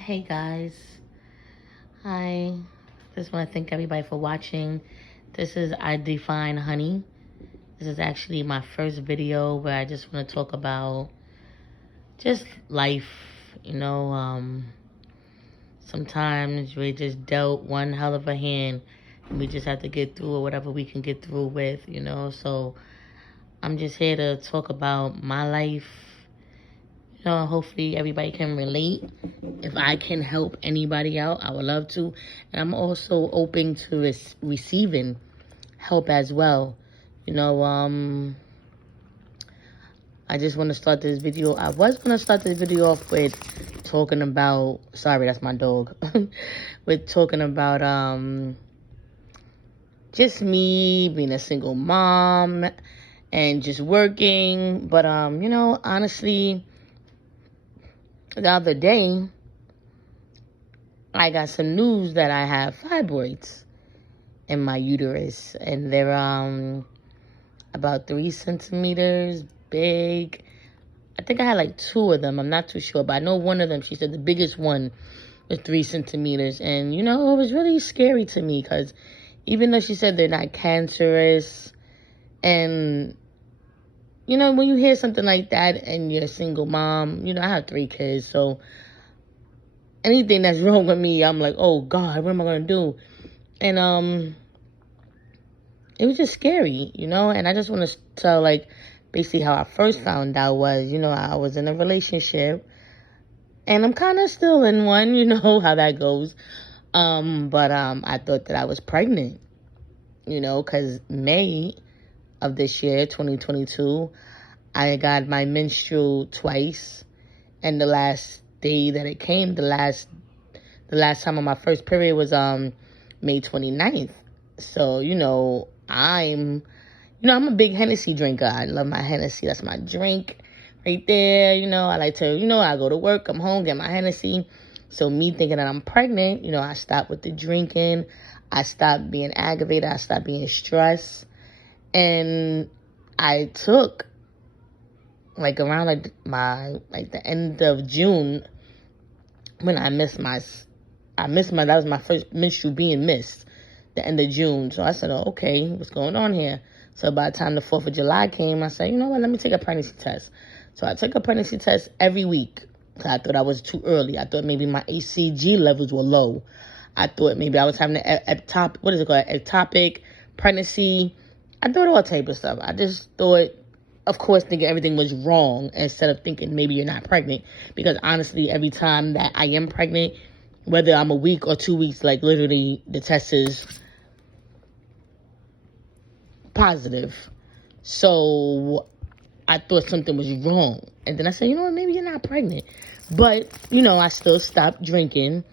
Hey guys, hi. Just want to thank everybody for watching. This is I Define Honey. This is actually my first video where I just want to talk about just life. You know, sometimes we just dealt one hell of a hand and we just have to get through or whatever we can get through with, So I'm just here to talk about my life. Hopefully everybody can relate. If I can help anybody out, I would love to. And I'm also open to receiving help as well. You know, I just want to start this video. I was going to start this video off with talking about, sorry, that's my dog. With talking about just me being a single mom and just working. But, honestly, the other day, I got some news that I have fibroids in my uterus, and they're about 3 centimeters big. I think I had like 2 of them. I'm not too sure, but I know one of them, she said the biggest one was 3 centimeters. And, it was really scary to me because even though she said they're not cancerous, and, when you hear something like that and you're a single mom, I have 3 kids, so anything that's wrong with me, I'm like, oh God, what am I going to do? And it was just scary, and I just want to tell, like, basically how I first found out was, I was in a relationship, and I'm kind of still in one, how that goes. But I thought that I was pregnant, because May of this year, 2022, I got my menstrual twice, and the last day that it came, the last time on my first period was May 29th. So, I'm a big Hennessy drinker. I love my Hennessy. That's my drink right there. I like to, I go to work, come home, get my Hennessy. So me thinking that I'm pregnant, I stopped with the drinking. I stopped being aggravated. I stopped being stressed. And I took, like, around the end of June, when that was my first menstrual being missed, the end of June. So I said, oh, okay, what's going on here? So by the time the 4th of July came, I said, you know what, let me take a pregnancy test. So I took a pregnancy test every week. I thought I was too early. I thought maybe my HCG levels were low. I thought maybe I was having an ectopic pregnancy. I thought all type of stuff. I just thought, of course, thinking everything was wrong instead of thinking maybe you're not pregnant. Because honestly, every time that I am pregnant, whether I'm a week or 2 weeks, like literally the test is positive. So I thought something was wrong. And then I said, you know what, maybe you're not pregnant. But, I still stopped drinking.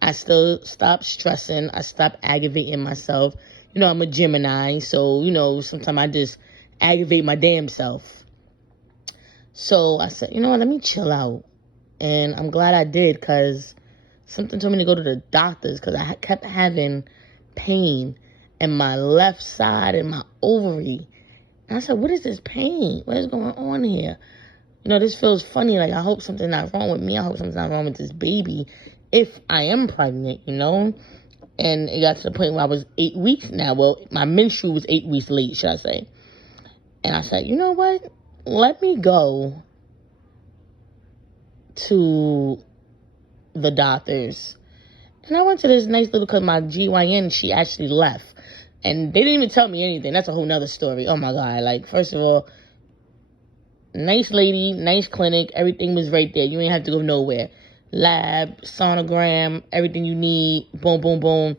I still stopped stressing. I stopped aggravating myself. I'm a Gemini, so, sometimes I just aggravate my damn self. So I said, you know what, let me chill out. And I'm glad I did, because something told me to go to the doctors, because I kept having pain in my left side and my ovary. And I said, what is this pain? What is going on here? This feels funny. Like, I hope something's not wrong with me. I hope something's not wrong with this baby if I am pregnant, And it got to the point where I was 8 weeks now. Well, my menstrual was 8 weeks late, should I say. And I said, you know what? Let me go to the doctors. And I went to this nice little, because my GYN, she actually left. And they didn't even tell me anything. That's a whole nother story. Oh, my God. Like, first of all, nice lady, nice clinic. Everything was right there. You ain't have to go nowhere. Lab, sonogram, everything you need. Boom, boom, boom.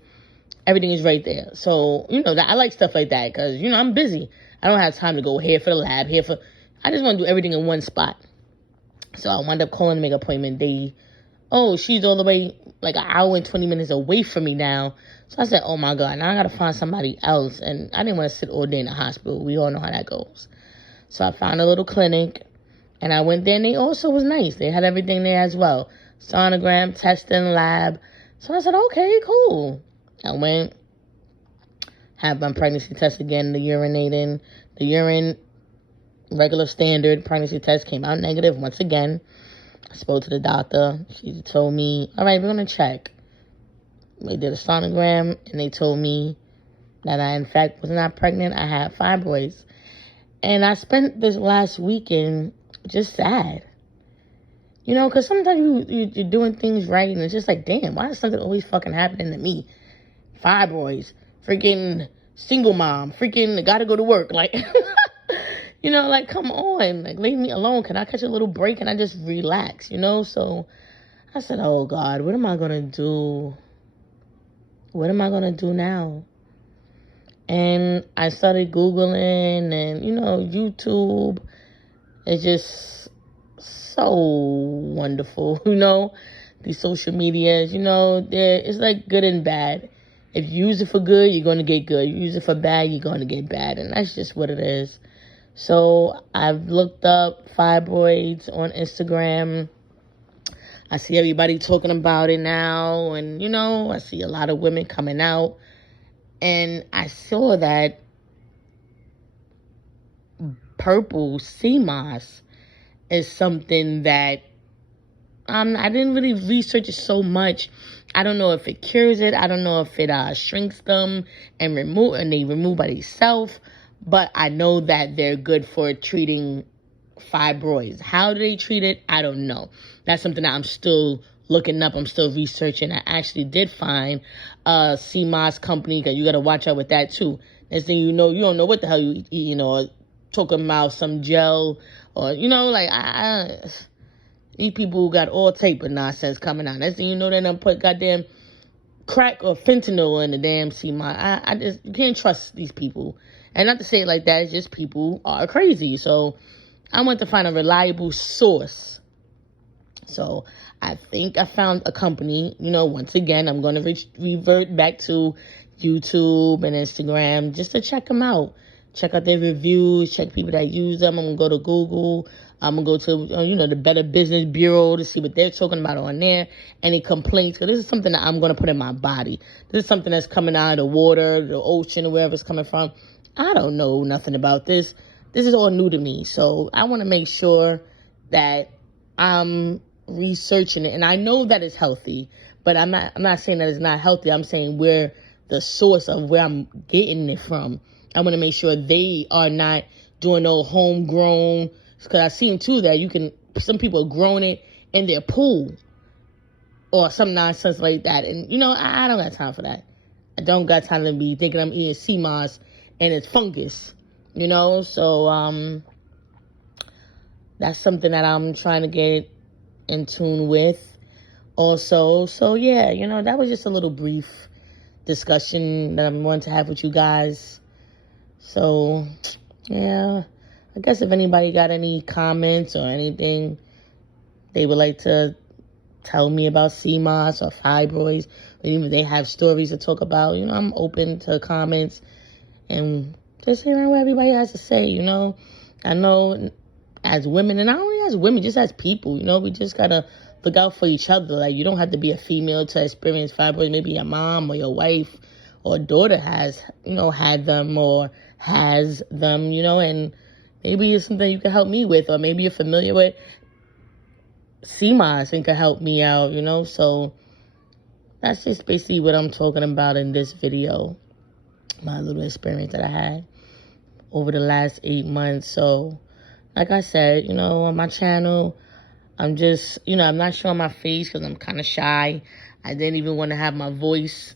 Everything is right there. So, I like stuff like that because, I'm busy. I don't have time to go here for the lab, I just want to do everything in one spot. So I wound up calling to make an appointment. She's all the way like an hour and 20 minutes away from me now. So I said, oh my God, now I got to find somebody else. And I didn't want to sit all day in the hospital. We all know how that goes. So I found a little clinic and I went there, and they also was nice. They had everything there as well. Sonogram, testing, lab. So I said, okay, cool. I went, had my pregnancy test again, the urinating. The urine, regular standard pregnancy test came out negative once again. I spoke to the doctor. She told me, all right, we're going to check. They did a sonogram, and they told me that I, in fact, was not pregnant. I had fibroids. And I spent this last weekend just sad. You know, because sometimes you're doing things right, and it's just like, damn, why is something always fucking happening to me? Fibroids, freaking single mom, freaking gotta go to work. Like, you know, like, come on. Like, leave me alone. Can I catch a little break and I just relax, you know? So I said, oh, God, what am I going to do? What am I going to do now? And I started Googling, and, you know, YouTube is just so wonderful, you know? These social medias, you know, it's like good and bad. If you use it for good, you're going to get good. You use it for bad, you're going to get bad. And that's just what it is. So I've looked up fibroids on Instagram. I see everybody talking about it now. And, you know, I see a lot of women coming out. And I saw that purple sea moss is something that I didn't really research it so much. I don't know if it cures it. I don't know if it shrinks them and they remove by themselves. But I know that they're good for treating fibroids. How do they treat it? I don't know. That's something that I'm still looking up. I'm still researching. I actually did find a sea moss company, because you got to watch out with that too. Next thing you know, you don't know what the hell you eat, you know, talking about some gel, or, you know, like, these people who got all type of nonsense coming out. Next thing you know, they done put goddamn crack or fentanyl in the damn sea moss. I just, you can't trust these people. And not to say it like that, it's just people are crazy. So I went to find a reliable source. So I think I found a company. You know, once again, I'm going to revert back to YouTube and Instagram just to check them out. Check out their reviews, check people that use them. I'm going to go to Google. I'm going to go to, you know, the Better Business Bureau to see what they're talking about on there. Any complaints, because this is something that I'm going to put in my body. This is something that's coming out of the water, the ocean, or wherever it's coming from. I don't know nothing about this. This is all new to me. So I want to make sure that I'm researching it. And I know that it's healthy, but I'm not saying that it's not healthy. I'm saying where the source of where I'm getting it from. I want to make sure they are not doing no homegrown, because I've seen too that some people are growing it in their pool or some nonsense like that. And, you know, I don't got time for that. I don't got time to be thinking I'm eating sea moss and it's fungus, you know? So, that's something that I'm trying to get in tune with also. So, yeah, you know, that was just a little brief discussion that I'm wanting to have with you guys. So, yeah, I guess if anybody got any comments or anything they would like to tell me about sea moss or fibroids, or even if they have stories to talk about, you know, I'm open to comments and just hearing what everybody has to say, you know. I know as women, and not only as women, just as people, you know, we just got to look out for each other. Like, you don't have to be a female to experience fibroids. Maybe your mom or your wife or daughter has, you know, had them or has them, you know, and maybe it's something you can help me with, or maybe you're familiar with sea moss and can help me out, you know. So that's just basically what I'm talking about in this video, my little experience that I had over the last 8 months. So like I said, you know, on my channel, I'm just, you know, I'm not showing my face because I'm kind of shy. I didn't even want to have my voice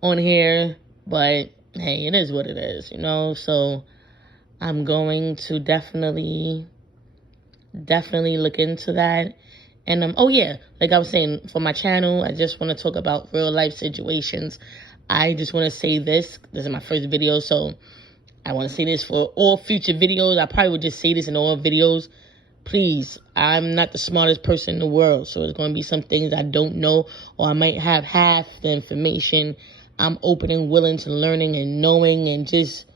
on here, but hey, it is what it is, you know. So I'm going to definitely look into that. And oh yeah, like I was saying, for my channel, I just want to talk about real life situations. I just want to say this is my first video, so I want to say this for all future videos. I probably would just say this in all videos. Please, I'm not the smartest person in the world, so there's going to be some things I don't know, or I might have half the information. I'm open and willing to learning and knowing, and just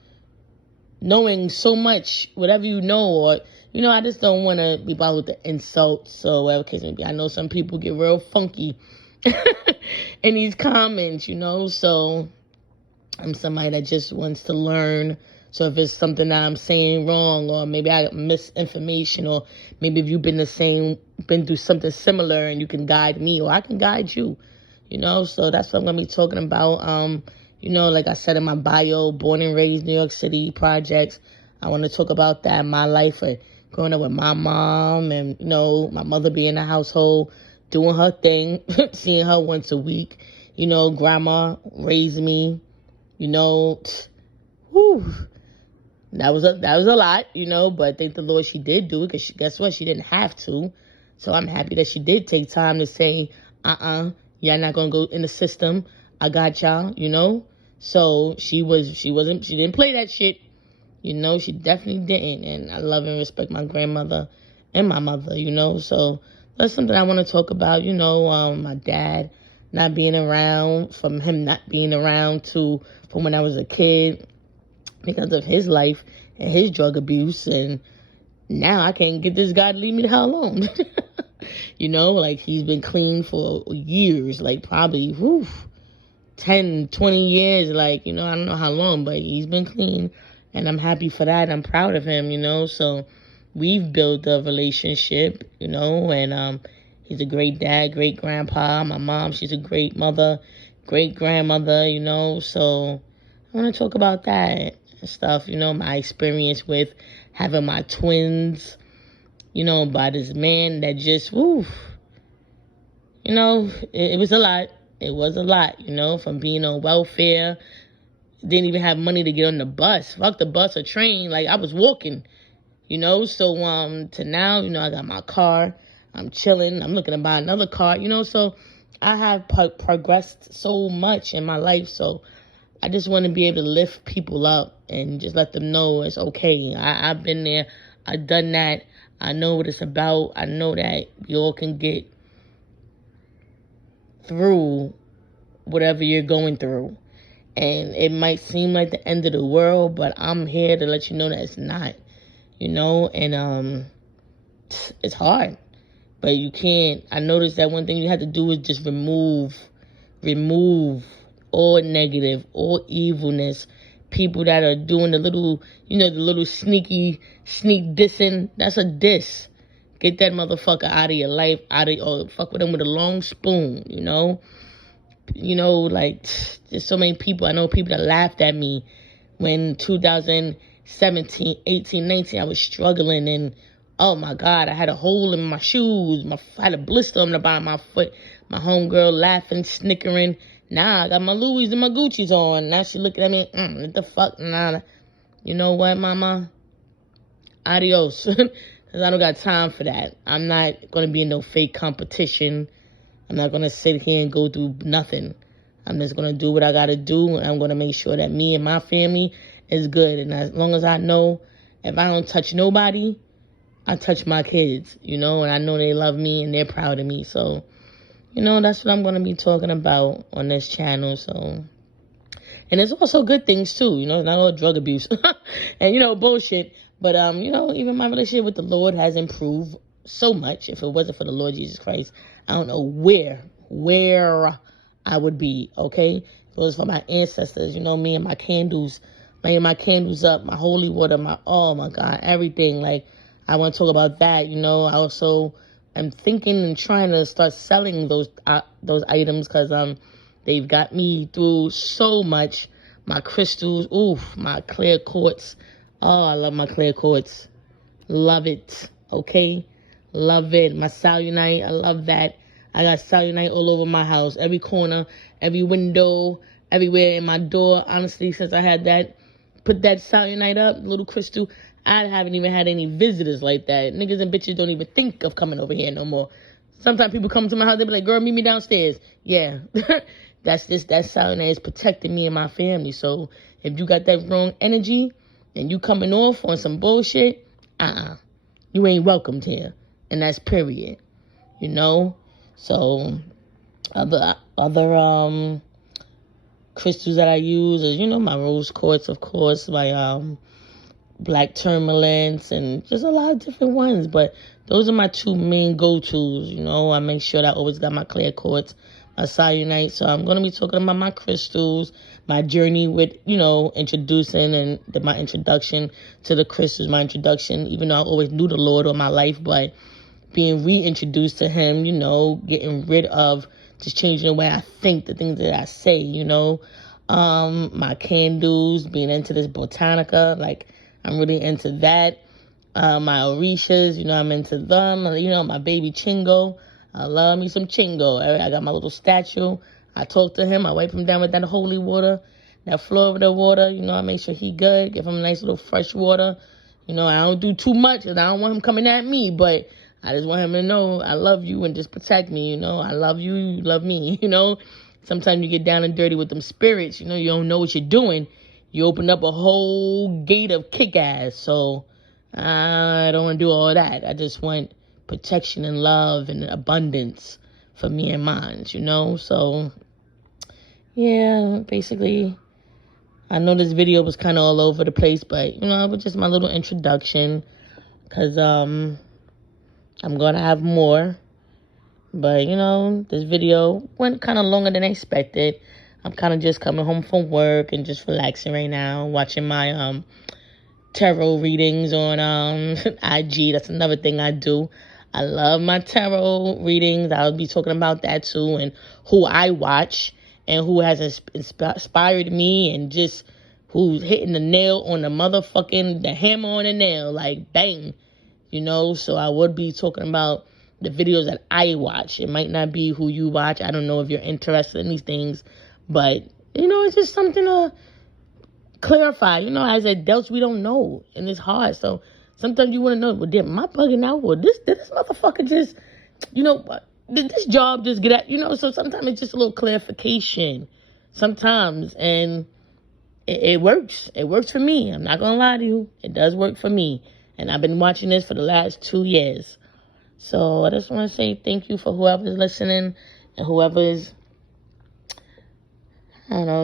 knowing so much, whatever you know, or, you know, I just don't want to be bothered with the insults or whatever case may be. I know some people get real funky in these comments, you know, so I'm somebody that just wants to learn So if it's something that I'm saying wrong, or maybe I misinformation, or maybe if you've been through something similar and you can guide me, or I can guide you, so that's what I'm going to be talking about. Like I said in my bio, born and raised New York City projects. I want to talk about that, my life, growing up with my mom and, my mother being in the household, doing her thing, seeing her once a week. Grandma raised me, whew. That was a lot, but thank the Lord she did do it, because guess what? She didn't have to. So I'm happy that she did take time to say, y'all not going to go in the system. I got y'all, So she didn't play that shit. She definitely didn't. And I love and respect my grandmother and my mother, So that's something I want to talk about, my dad not being around, from him not being around from when I was a kid, because of his life and his drug abuse. And now I can't get this guy to leave me the hell alone. Like he's been clean for years, like probably 10, 20 years, like, I don't know how long, but he's been clean. And I'm happy for that. I'm proud of him, So we've built a relationship, and he's a great dad, great grandpa. My mom, she's a great mother, great grandmother, So I want to talk about that and stuff, my experience with having my twins, by this man that just, it was a lot. It was a lot, from being on welfare. Didn't even have money to get on the bus. Fuck the bus or train. Like, I was walking, So, to now, I got my car. I'm chilling. I'm looking to buy another car, So I have progressed so much in my life. So I just want to be able to lift people up and just let them know it's okay. I've been there. I've done that. I know what it's about. I know that you all can get through whatever you're going through. And it might seem like the end of the world, but I'm here to let you know that it's not, and it's hard. But you can't. I noticed that one thing you have to do is just remove all negative, all evilness. People that are doing the little sneak dissing. That's a diss. Get that motherfucker out of your life, or fuck with them with a long spoon, like, there's so many people. I know people that laughed at me when 2017, 18, 19, I was struggling, and oh my God, I had a hole in my shoes. I had a blister on the bottom of my foot. My homegirl laughing, snickering. Nah, I got my Louis and my Gucci's on. Now she looking at me, what the fuck? Nah, you know what, mama? Adios. Because I don't got time for that. I'm not going to be in no fake competition. I'm not going to sit here and go through nothing. I'm just going to do what I got to do. And I'm going to make sure that me and my family is good. And as long as I know, if I don't touch nobody, I touch my kids, and I know they love me and they're proud of me. So, that's what I'm going to be talking about on this channel. So, and there's also good things too, it's not all drug abuse and, bullshit. But, even my relationship with the Lord has improved so much. If it wasn't for the Lord Jesus Christ, I don't know where I would be, okay? If it was for my ancestors, me and my candles, laying my candles up, my holy water, oh my God, everything. Like, I want to talk about that, I also am thinking and trying to start selling those items, because they've got me through so much. My crystals, my clear quartz. Oh, I love my clear quartz. Love it, okay? Love it. My cellulite, I love that. I got cellulite all over my house. Every corner, every window, everywhere in my door. Honestly, since I had put that cellulite up, little crystal, I haven't even had any visitors like that. Niggas and bitches don't even think of coming over here no more. Sometimes people come to my house, they be like, girl, meet me downstairs. Yeah, that cellulite is protecting me and my family. So if you got that wrong energy and you coming off on some bullshit, you ain't welcomed here. And that's period, So other crystals that I use is, my rose quartz, of course, my black tourmalines, and just a lot of different ones. But those are my two main go-tos, I make sure that I always got my clear quartz, a cyanide. So I'm going to be talking about my crystals, my journey with, introducing and my introduction to the crystals, my introduction, even though I always knew the Lord all my life, but being reintroduced to him, getting rid of, just changing the way I think, the things that I say, my candles, being into this botanica, like I'm really into that. My orishas, I'm into them. My baby Chingo. I love me some Chingo. I got my little statue. I talk to him. I wipe him down with that holy water, that Florida water. I make sure he good. Give him a nice little fresh water. I don't do too much because I don't want him coming at me, but I just want him to know I love you and just protect me, I love you, you love me, Sometimes you get down and dirty with them spirits, you don't know what you're doing. You open up a whole gate of kick-ass, so I don't want to do all that. I just want protection and love and abundance for me and mine, So, yeah, basically, I know this video was kind of all over the place, but, it was just my little introduction because, I'm going to have more. But, this video went kind of longer than expected. I'm kind of just coming home from work and just relaxing right now, watching my tarot readings on IG. That's another thing I do. I love my tarot readings. I'll be talking about that too, and who I watch and who has inspired me and just who's hitting the nail on the hammer on the nail, like bang. So I would be talking about the videos that I watch. It might not be who you watch. I don't know if you're interested in these things, but, it's just something to clarify. As adults, we don't know, and it's hard. So sometimes you want to know, well, am I bugging out? Well, did this motherfucker just, did this job just get out? So sometimes it's just a little clarification sometimes, and it works. It works for me. I'm not going to lie to you. It does work for me. And I've been watching this for the last 2 years. So I just want to say thank you for whoever's listening and whoever's,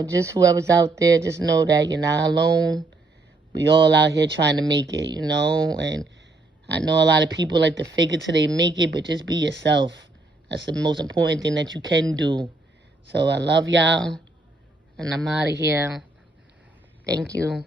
just whoever's out there. Just know that you're not alone. We all out here trying to make it, And I know a lot of people like to fake it till they make it, but just be yourself. That's the most important thing that you can do. So I love y'all, and I'm out of here. Thank you.